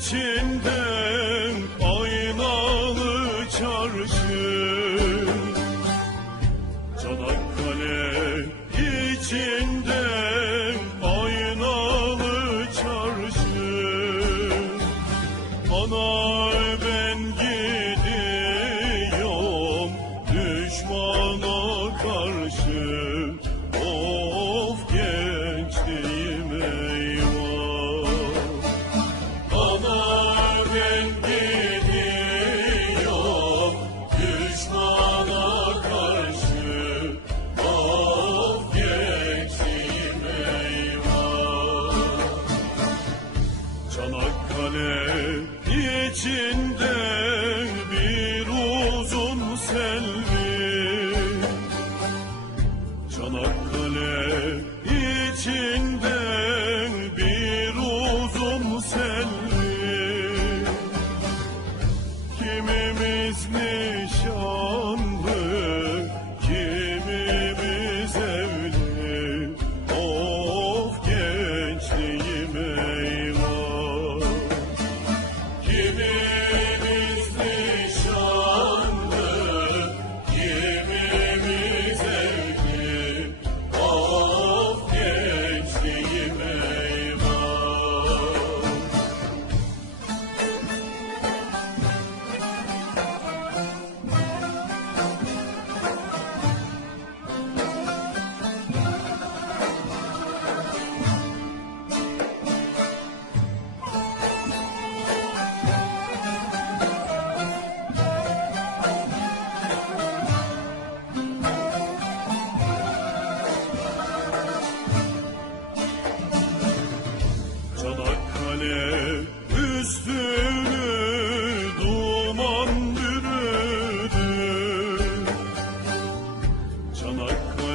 içinden aynalı çarşı. Çanakkale içinden aynalı çarşı. Ana ben gidiyorum düşmana karşı. Akkale içinde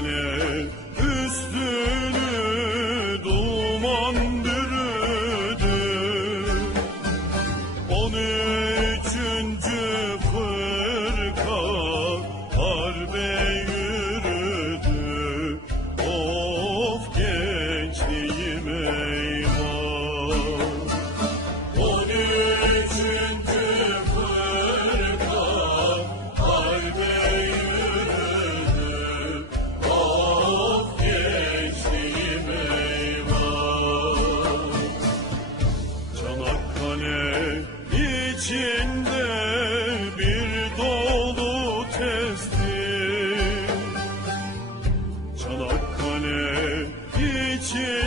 Alev üstünü duman bürüdü. On üçüncü içinde bir dolu testi. Çanakkale için